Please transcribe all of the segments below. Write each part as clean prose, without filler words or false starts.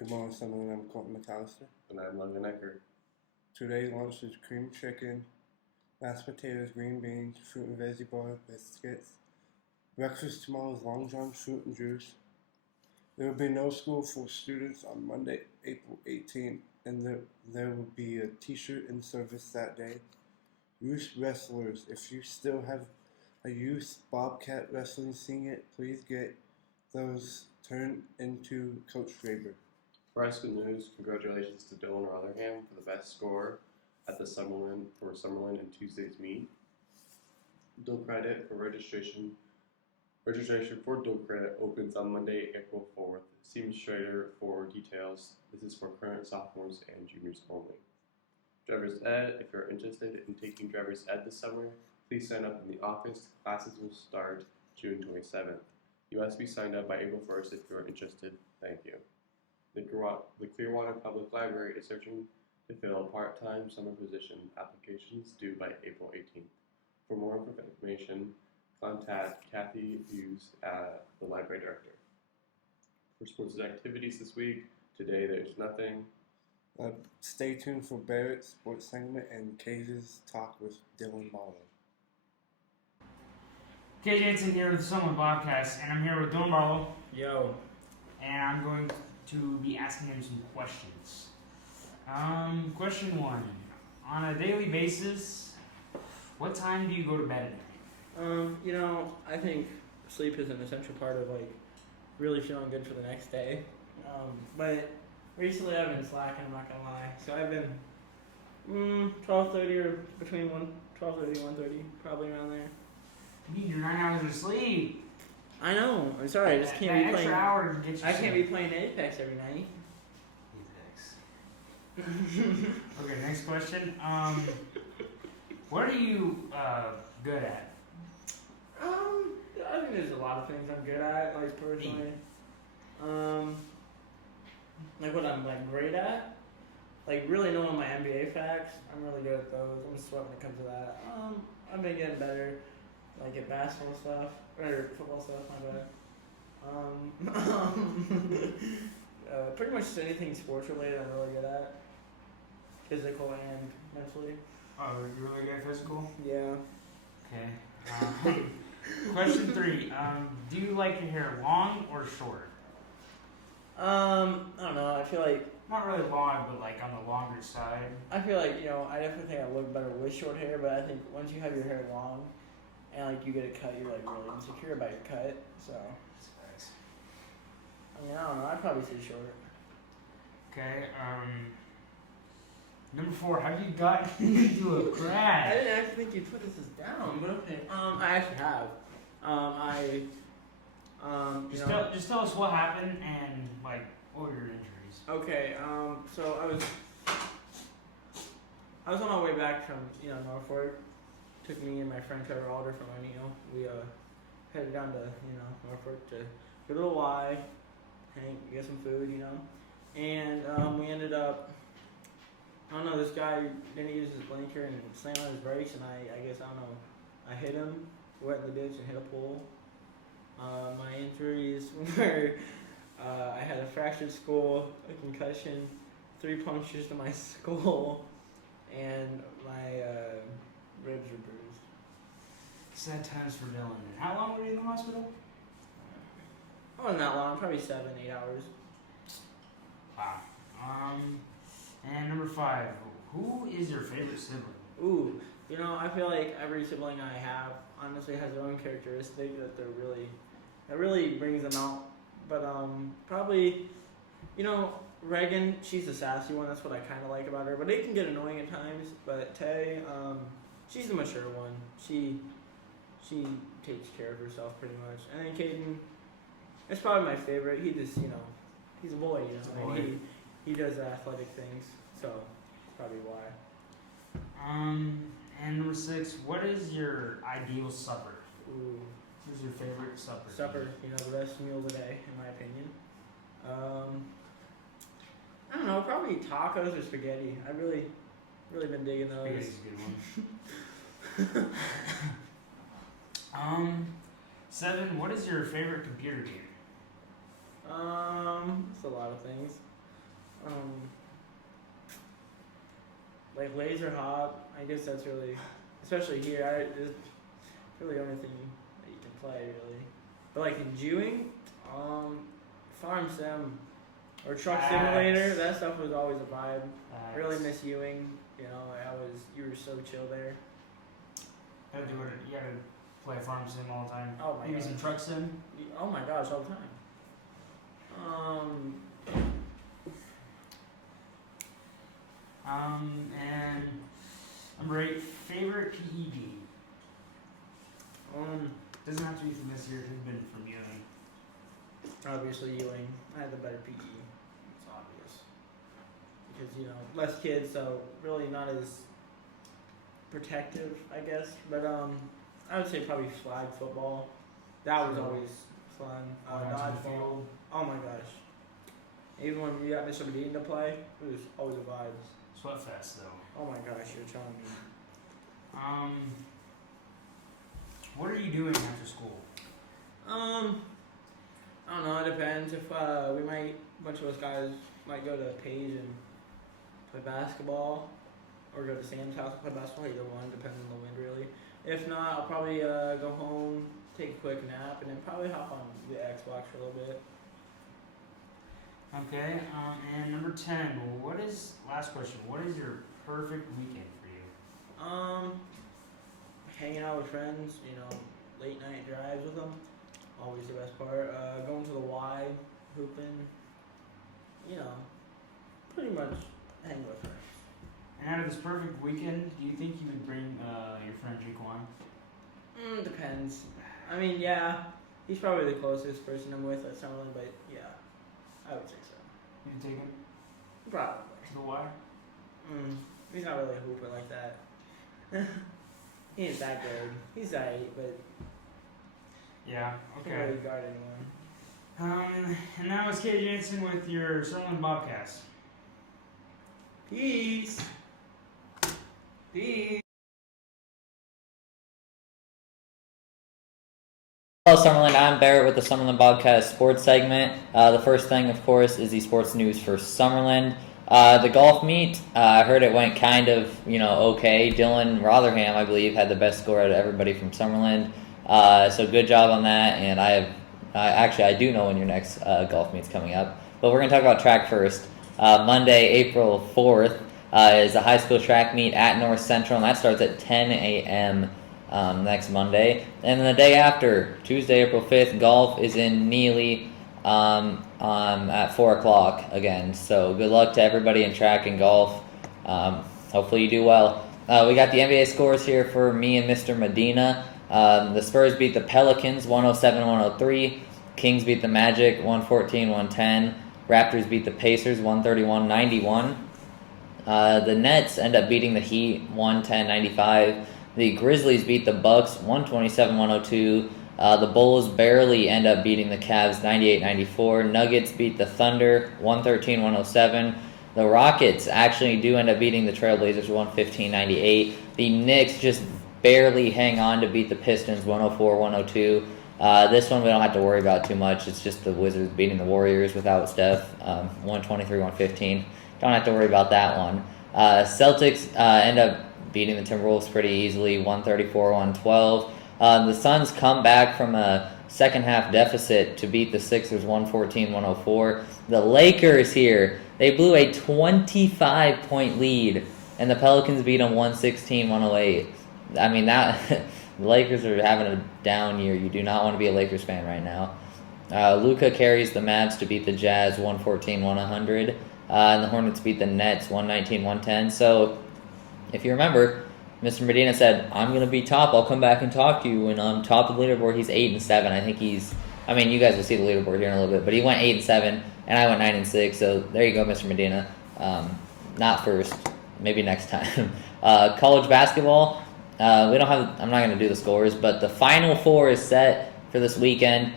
Good morning, Summerlin. I'm Colton McAllister. And I'm Logan Ecker. Today lunch is cream chicken, mashed potatoes, green beans, fruit and veggie bar, biscuits. Breakfast tomorrow is Long John fruit and juice. There will be no school for students on Monday, April 18th, and there will be a t-shirt in service that day. Youth wrestlers, if you still have a youth Bobcat wrestling singlet, please get those turned into Coach Faber. For high school news, congratulations to Dylan Rotherham for the best score at the Summerlin in Tuesday's meet. Dual credit for registration. Registration for dual credit opens on Monday, April 4th. See Ms. Schrader for details. This is for current sophomores and juniors only. Driver's Ed, if you're interested in taking Driver's Ed this summer, please sign up in the office. Classes will start June 27th. You must be signed up by April 1st if you're interested. Thank you. The Clearwater Public Library is searching to fill part-time summer position. Applications due by April 18th. For more information, contact Kathy Hughes, the library director. For sports and activities this week, today there's nothing. Stay tuned for Barrett's sports segment and Cage's talk with Dylan Barlow. Cage Jensen here with the Summer Bobcast, and I'm here with Dylan Barlow. Yo. And I'm going to be asking him some questions. Question one. On a daily basis, what time do you go to bed at night? I think sleep is an essential part of really feeling good for the next day. But recently I've been slacking, I'm not gonna lie. So I've been 12:30 or between 12:30 and 1:30, probably around there. You need your 9 hours of sleep. I know. I'm sorry. I just can't be playing. Hour to get you I can't be playing Apex every night. Okay, next question. What are you good at? I think there's a lot of things I'm good at, personally. What I'm great at, really knowing my NBA facts. I'm really good at those. I'm a sweat when it comes to that. I've been getting better, at basketball stuff or football stuff. My bad. Pretty much anything sports related, I'm really good at. Physical and mentally. Oh, you're really good at physical? Yeah. Okay. Question three. Do you like your hair long or short? I don't know. I feel like not really long, but on the longer side. I feel like I definitely think I look better with short hair, but I think once you have your hair long and you get it cut, you're really insecure about your cut. So I don't know. I'd probably say short. Okay. Number four. Have you gotten into a crash? I didn't actually think you'd put this down, but okay. I actually have. Just tell us what happened and what were your injuries. Okay. So I was on my way back from Norfolk. Took me and my friend Trevor Alder from O'Neill. We headed down to Norfolk to go to the Y, get some food, and we ended up. I don't know. This guy didn't use his blinker and slammed on his brakes, and I guess I don't know. I hit him, went in the ditch, and hit a pool. My injuries were I had a fractured skull, a concussion, 3 punctures to my skull, and my ribs were bruised. Sad times for Dylan. And how long were you in the hospital? It wasn't that long, probably 7-8 hours. Wow. And number five. Who is your favorite sibling? Ooh, I feel like every sibling I have honestly has their own characteristic that really brings them out. But probably, Reagan, she's the sassy one. That's what I kind of like about her. But it can get annoying at times. But Tay, she's the mature one. She takes care of herself pretty much. And then Caden, it's probably my favorite. He just, he's a boy. And he does athletic things. So that's probably why. And number six. What is your ideal supper? Ooh. What's your favorite supper? Supper, the best meal of the day, in my opinion. I don't know, probably tacos or spaghetti. I've really been digging those. Spaghetti's a good one. 7. What is your favorite computer game? It's a lot of things. Like laser hop, I guess that's really, especially here, it's really the only thing that you can play really. But like in Jewing, Farm Sim or Truck Simulator, that stuff was always a vibe. I really miss Ewing. You know, you were so chill there. You gotta play farm sim all the time. Oh my Maybe gosh. some truck sim. Oh my gosh, all the time. And number 8, favorite PED. Doesn't have to be from this year. It could have been from Ewing. Obviously Ewing. I had the better PE. It's obvious. Because, you know, less kids, so really not as protective, I guess. But I would say probably flag football. That was always fun. Dodgeball. Oh my gosh. Even when we got Mr. Medina to play, it was always a vibe. Sweatfest though. Oh my gosh, you're telling me. What are you doing after school? I don't know. It depends. If we might, a bunch of us guys might go to Page and play basketball, or go to Sam's house and play basketball. Either one, depends on the wind, really. If not, I'll probably go home, take a quick nap, and then probably hop on the Xbox for a little bit. Okay. And number 10. Last question? What is your perfect weekend for you? Hanging out with friends. You know, late night drives with them. Always the best part. Going to the Y, hooping. You know, pretty much hang with friends. And out of this perfect weekend, do you think you would bring your friend Jaquan? Depends. I mean, yeah, he's probably the closest person I'm with at Summerlin, but yeah, I would say so. You'd take him Probably. to the Y? He's not really a hooper like that. He ain't that good. He's alright, but Yeah. can't Okay. really guard anyone. And that was Kay Jensen with your Summerlin Bobcast. Peace. Peace. Hello, Summerlin. I'm Barrett with the Summerlin Bobcast sports segment. The first thing, of course, is the sports news for Summerlin. The golf meet, I heard it went kind of, okay. Dylan Rotherham, I believe, had the best score out of everybody from Summerlin. So good job on that. And I do know when your next golf meet's coming up. But we're going to talk about track first. Monday, April 4th, is a high school track meet at North Central, and that starts at 10 a.m. Next Monday. And then the day after, Tuesday, April 5th, golf is in Neely at 4 o'clock again. So good luck to everybody in track and golf. Hopefully you do well. We got the NBA scores here for me and Mr. Medina. The Spurs beat the Pelicans 107-103. Kings beat the Magic 114-110. Raptors beat the Pacers 131-91. The Nets end up beating the Heat 110-95. The Grizzlies beat the Bucks 127-102. The Bulls barely end up beating the Cavs 98-94. Nuggets beat the Thunder 113-107. The Rockets actually do end up beating the Trailblazers 115-98. The Knicks just barely hang on to beat the Pistons 104-102. This one we don't have to worry about too much. It's just the Wizards beating the Warriors without Steph 123-115. Don't have to worry about that one. Celtics end up beating the Timberwolves pretty easily 134-112. The Suns come back from a second half deficit to beat the Sixers 114-104. The Lakers here, they blew a 25-point lead, and the Pelicans beat them 116-108. I mean, that the Lakers are having a down year. You do not want to be a Lakers fan right now. Luka carries the Mavs to beat the Jazz 114-100, and the Hornets beat the Nets 119-110. So, if you remember, Mr. Medina said, I'm going to be top. I'll come back and talk to you when I'm top of the leaderboard. He's 8-7. I think you guys will see the leaderboard here in a little bit, but he went 8-7, and I went 9-6. So there you go, Mr. Medina. Not first, maybe next time. College basketball, I'm not going to do the scores, but the Final Four is set for this weekend.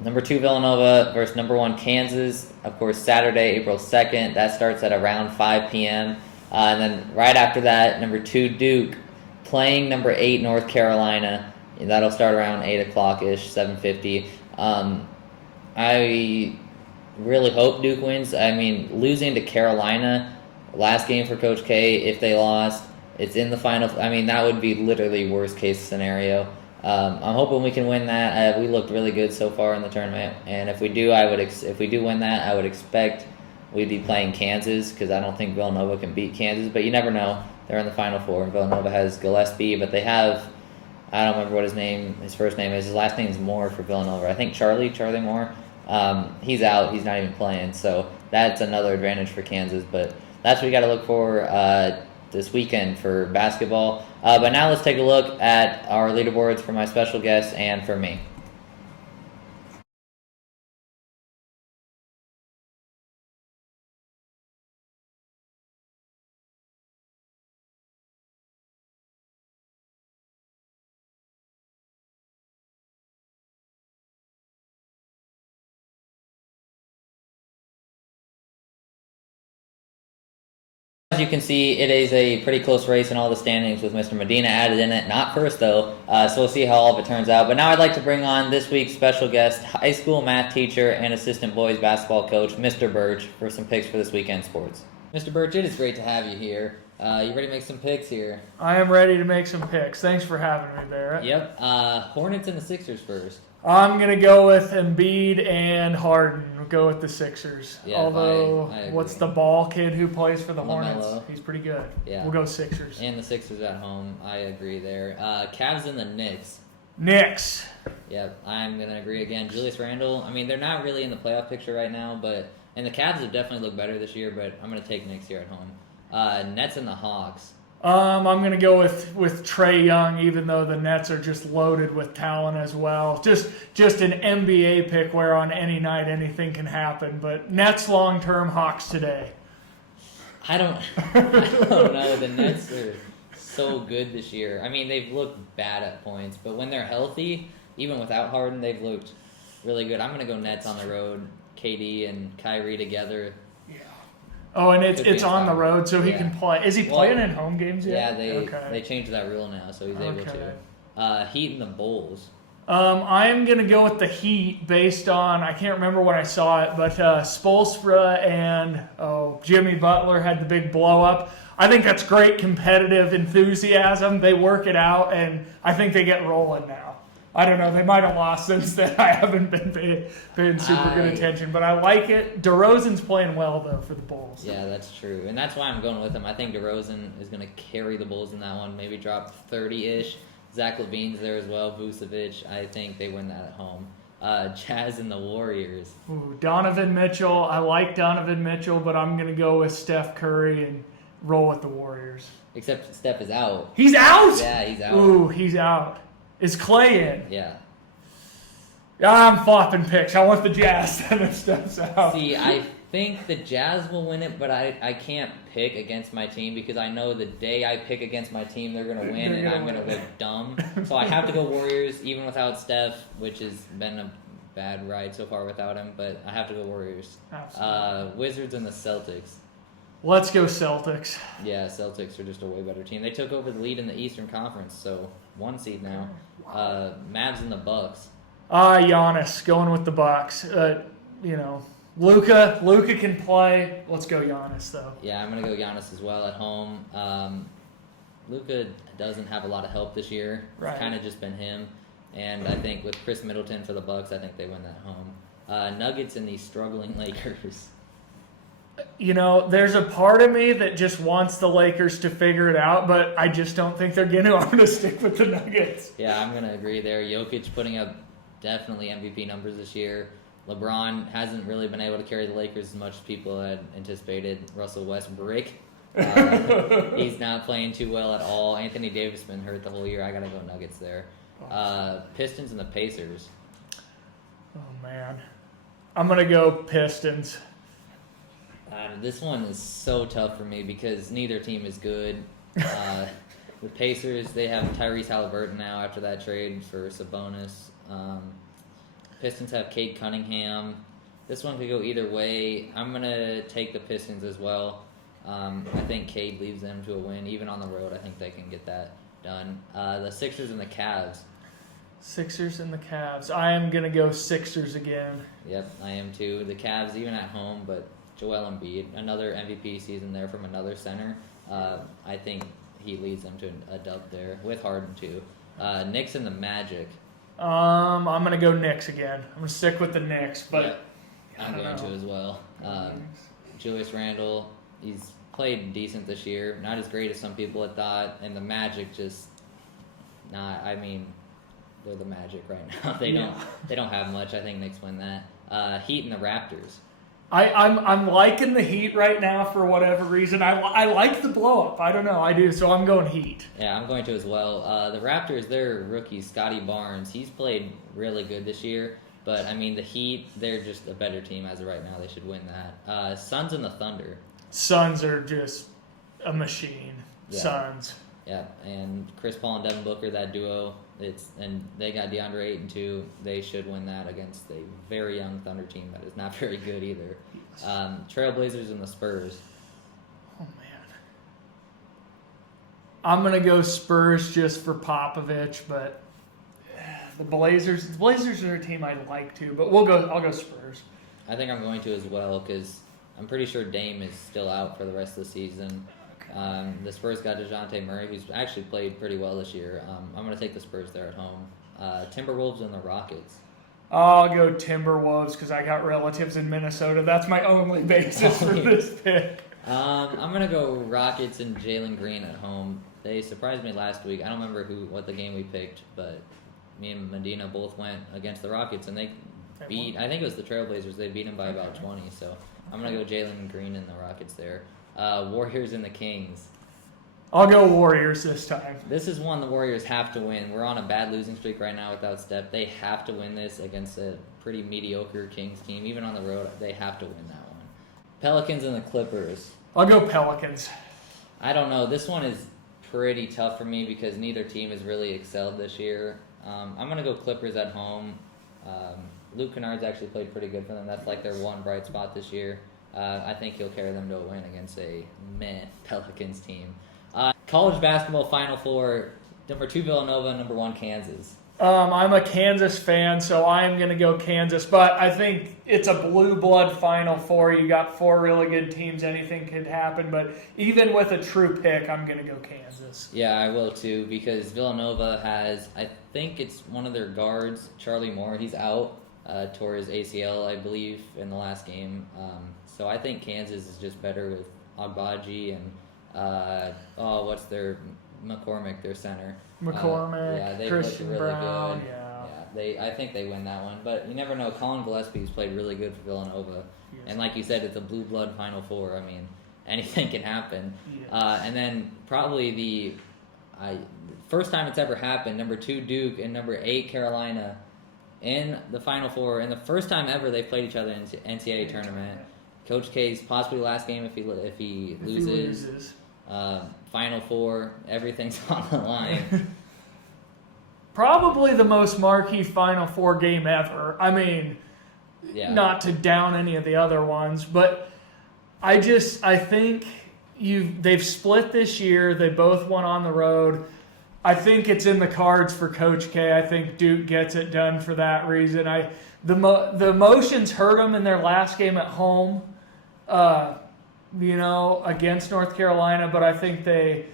Number 2 Villanova versus number 1 Kansas. Of course, Saturday, April 2nd. That starts at around 5 p.m. And then right after that, number 2 Duke playing number 8 North Carolina. That'll start around 8 o'clock-ish, 7:50. really hope Duke wins. I mean, losing to Carolina, last game for Coach K, if they lost, it's in the final. I mean, that would be literally worst case scenario. I'm hoping we can win that. We looked really good so far in the tournament, and if we do, if we do win that, I would expect we'd be playing Kansas because I don't think Villanova can beat Kansas. But you never know. They're in the Final Four. Villanova has Gillespie, but they have, I don't remember what his first name is. His last name is Moore for Villanova. I think Charlie Moore. He's out. He's not even playing. So that's another advantage for Kansas. But that's what we got to look for this weekend for basketball. But now let's take a look at our leaderboards for my special guest and for me. As you can see, it is a pretty close race in all the standings with Mr. Medina added in it. Not first, though, so we'll see how all of it turns out. But now I'd like to bring on this week's special guest, high school math teacher and assistant boys basketball coach, Mr. Birch, for some picks for this weekend sports. Mr. Birch, it is great to have you here. You ready to make some picks here? I am ready to make some picks. Thanks for having me, Barrett. Yep. Hornets and the Sixers first. I'm going to go with Embiid and Harden. We'll go with the Sixers. Yeah, Although, I agree. what's the ball kid who plays for the LaMelo. Hornets? He's pretty good. Yeah. We'll go Sixers. And the Sixers at home. I agree there. Cavs and the Knicks. Knicks. Yep, I'm going to agree again. Julius Randle, I mean, they're not really in the playoff picture right now, and the Cavs have definitely looked better this year, but I'm going to take Knicks here at home. Nets and the Hawks. I'm going to go with Trae Young, even though the Nets are just loaded with talent as well. Just an NBA pick where on any night anything can happen. But Nets long term, Hawks today. I don't know. The Nets are so good this year. I mean, they've looked bad at points, but when they're healthy, even without Harden, they've looked really good. I'm going to go Nets on the road. KD and Kyrie together. Oh, and Could be it's a on the problem. road, so he Yeah. can play. Is he playing in home games yet? Yeah, they changed that rule now, so he's able Okay. to. Heat and the Bulls. I'm going to go with the Heat based on, I can't remember when I saw it, but Spoelstra and Jimmy Butler had the big blow up. I think that's great competitive enthusiasm. They work it out, and I think they get rolling now. I don't know. They might have lost since then. I haven't been paying super good attention, but I like it. DeRozan's playing well, though, for the Bulls. Yeah, that's true. And that's why I'm going with him. I think DeRozan is going to carry the Bulls in that one, maybe drop 30-ish. Zach LaVine's there as well, Vucevic. I think they win that at home. Jazz and the Warriors. Ooh, Donovan Mitchell. I like Donovan Mitchell, but I'm going to go with Steph Curry and roll with the Warriors. Except Steph is out. He's out? Yeah, he's out. Ooh, he's out. Is Clay in? Yeah. I'm flopping picks. I want the Jazz if Steph's out. See, I think the Jazz will win it, but I can't pick against my team because I know the day I pick against my team, they're going to win, and I'm going to look dumb. So I have to go Warriors, even without Steph, which has been a bad ride so far without him, but I have to go Warriors. Absolutely. Wizards and the Celtics. Let's go Celtics. Yeah, Celtics are just a way better team. They took over the lead in the Eastern Conference, so 1 seed now. Mavs and the Bucks. Giannis going with the Bucks. Luka can play. Let's go Giannis though. Yeah, I'm gonna go Giannis as well at home. Luka doesn't have a lot of help this year. Right. It's kind of just been him, and I think with Chris Middleton for the Bucks, I think they win that home. Nuggets and these struggling Lakers. There's a part of me that just wants the Lakers to figure it out, but I just don't think they're going to. I'm going to stick with the Nuggets. Yeah, I'm gonna agree there. Jokic putting up definitely MVP numbers this year. LeBron hasn't really been able to carry the Lakers as much as people had anticipated. Russell Westbrook, he's not playing too well at all. Anthony Davis been hurt the whole year. I gotta go Nuggets there. Pistons and the Pacers. Oh man, I'm going to go Pistons. This one is so tough for me because neither team is good. The Pacers, they have Tyrese Halliburton now after that trade for Sabonis. Pistons have Cade Cunningham. This one could go either way. I'm going to take the Pistons as well. I think Cade leads them to a win. Even on the road, I think they can get that done. The Sixers and the Cavs. Sixers and the Cavs. I am going to go Sixers again. Yep, I am too. The Cavs, even at home, but Joel Embiid, another MVP season there from another center. I think he leads them to a dub there with Harden too. Knicks and the Magic. I'm going to go Knicks again. I'm going to stick with the Knicks, but Yep, I I'm don't going know. to as well. Julius Randle, he's played decent this year. Not as great as some people had thought. And the Magic just not. I mean, they're the Magic right now. They don't have much. I think Knicks win that. Heat and the Raptors. I'm liking the Heat right now for whatever reason. I like the blow up. I don't know. I do. So I'm going Heat. Yeah, I'm going to as well. The Raptors, their rookie, Scotty Barnes, he's played really good this year. But, I mean, the Heat, they're just a better team as of right now. They should win that. Suns and the Thunder. Suns are just a machine. Yeah. Suns. Yeah, and Chris Paul and Devin Booker, that duo, and they got DeAndre Ayton too. They should win that against a very young Thunder team that is not very good either. Trailblazers and the Spurs. Oh man. I'm gonna go Spurs just for Popovich, but the Blazers are a team I'd like to, but I'll go Spurs. I think I'm going to as well because I'm pretty sure Dame is still out for the rest of the season. The Spurs got DeJounte Murray, who's actually played pretty well this year. I'm going to take the Spurs there at home. Timberwolves and the Rockets. I'll go Timberwolves because I got relatives in Minnesota. That's my only basis for this pick. I'm going to go Rockets and Jalen Green at home. They surprised me last week. I don't remember what the game we picked, but me and Medina both went against the Rockets, and they beat, I think it was the Trailblazers. They beat them by about 20, so I'm going to go Jalen Green and the Rockets there. Warriors and the Kings. I'll go Warriors this time. This is one the Warriors have to win. We're on a bad losing streak right now without Steph. They have to win this against a pretty mediocre Kings team. Even on the road, they have to win that one. Pelicans and the Clippers. I'll go Pelicans. I don't know. This one is pretty tough for me because neither team has really excelled this year. I'm going to go Clippers at home. Luke Kennard's actually played pretty good for them. That's like their one bright spot this year. I think he'll carry them to a win against a meh Pelicans team. College basketball Final Four, number 2 Villanova, number 1 Kansas. I'm a Kansas fan, so I'm going to go Kansas. But I think it's a blue blood Final Four. You got 4 really good teams. Anything could happen. But even with a true pick, I'm going to go Kansas. Yeah, I will too, because Villanova has, I think it's one of their guards, Charlie Moore. He's out, tore his ACL, I believe, in the last game. So I think Kansas is just better with Agbaji and what's their McCormick, their center. McCormick, Christian really Brown, good. I think they win that one, but you never know. Colin Gillespie's played really good for Villanova, and like you said, it's a blue blood Final Four. I mean, anything can happen. Yes. And then probably the first time it's ever happened, number 2 Duke and number 8 Carolina in the Final Four, and the first time ever they played each other in the NCAA tournament. Coach K's possibly last game if he loses. Final Four, everything's on the line. Probably the most marquee Final Four game ever. I mean, Yeah. not to down any of the other ones, but I think they've split this year. They both won on the road. I think it's in the cards for Coach K. I think Duke gets it done for that reason. The emotions hurt them in their last game at home, against North Carolina, but I think they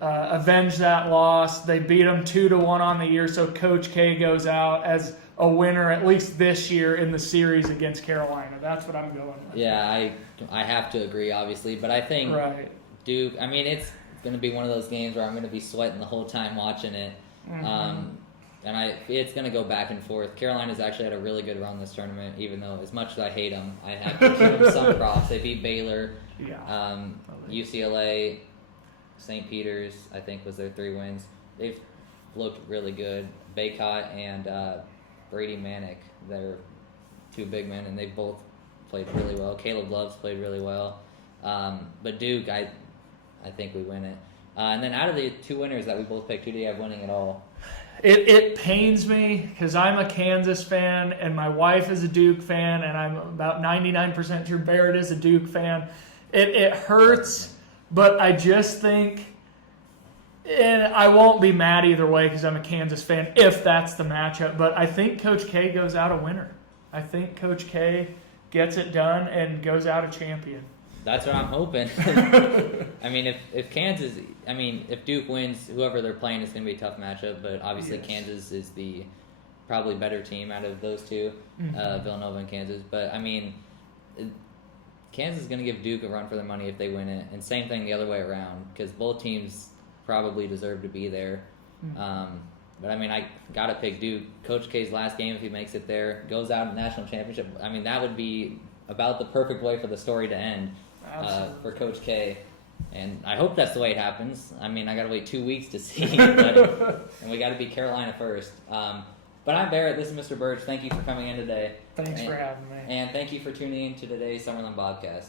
avenged that loss. They beat them 2-1 on the year, so Coach K goes out as a winner at least this year in the series against Carolina. That's what I'm going with. Yeah, I have to agree, obviously, but I think Right. Duke. I mean, it's going to be one of those games where I'm going to be sweating the whole time watching it. Mm-hmm. It's going to go back and forth. Carolina's actually had a really good run this tournament, even though as much as I hate them, I have to give them some props. They beat Baylor, Yeah. UCLA, St. Peter's, I think was their 3 wins. They've looked really good. Baycott and Brady Manick, they're 2 big men, and they both played really well. Caleb Love's played really well. But Duke, I think we win it. And then out of the 2 winners that we both picked, who do you have winning it all? It pains me because I'm a Kansas fan and my wife is a Duke fan and I'm about 99% sure Barrett is a Duke fan. It hurts, but I just think And I won't be mad either way because I'm a Kansas fan if that's the matchup. But I think Coach K goes out a winner. I think Coach K gets it done and goes out a champion. That's what I'm hoping. I mean, if Kansas, I mean, if Duke wins, whoever they're playing is going to be a tough matchup. But obviously, Yes. Kansas is the probably better team out of those two, Villanova and Kansas. But I mean, Kansas is going to give Duke a run for their money if they win it, and same thing the other way around because both teams probably deserve to be there. But I mean, I gotta pick Duke. Coach K's last game, if he makes it there, goes out in the national championship. I mean, that would be about the perfect way for the story to end for Coach K. And I hope that's the way it happens. I mean, I gotta wait 2 weeks to see, and we gotta beat Carolina first. But I'm Barrett. This is Mr. Birch. Thank you for coming in today. Thanks for having me. And thank you for tuning in to today's Summerlin Podcast.